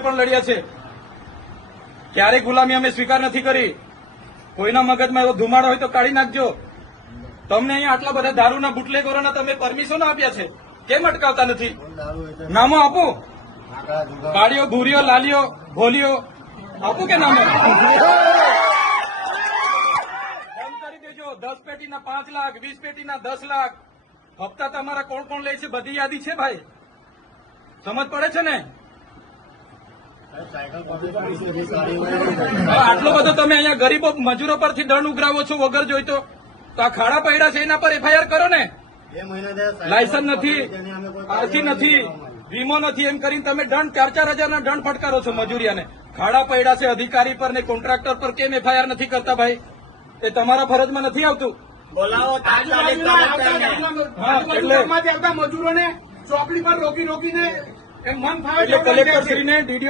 પણ લડ્યા છે. ક્યારેય ગુલામી અમે સ્વીકાર નથી કરી. કોઈના મગજમાં એવો ધુમાડો હોય તો કાઢી નાખજો. તમને અહીંયા આટલા બધા દારૂના બુટલેગોરોના તમે પરમિશન આપ્યા છે. કેમ અટકાવતા નથી? નામો આપો. કાળીઓ ભૂરીઓ, લાલીઓ, ભોલીઓ. આપો કે નામો? દસ પેટીના પાંચ લાખ, વીસ પેટીના દસ લાખ. હપ્તા તમારા કોણ કોણ લે છે? બધી યાદી છે ભાઈ. સમજ પડે છે ને? આટલો બધો તમે અહીંયા ગરીબો મજૂરો પરથી દંડ ઉઘરાવો છો વગર જોઈતો તો. આ ખાડા પડ્યા છે એના પર એફઆઈઆર કરો ને. લાયસન્સ નથી આરસી નથી વીમો નથી એમ કરીને તમે દંડ ચાર ચાર હજારના દંડ ફટકારો છો મજૂરિયાને. ખાડા પડ્યા છે અધિકારી પર ને કોન્ટ્રાક્ટર પર કેમ એફઆઈઆર નથી કરતા ભાઈ? એ તમારા ફરજમાં નથી આવતું? બોલાવો મજૂરોને ચોકડી પર રોકી રોકીને એમ મન ફાવે એટલે તેમ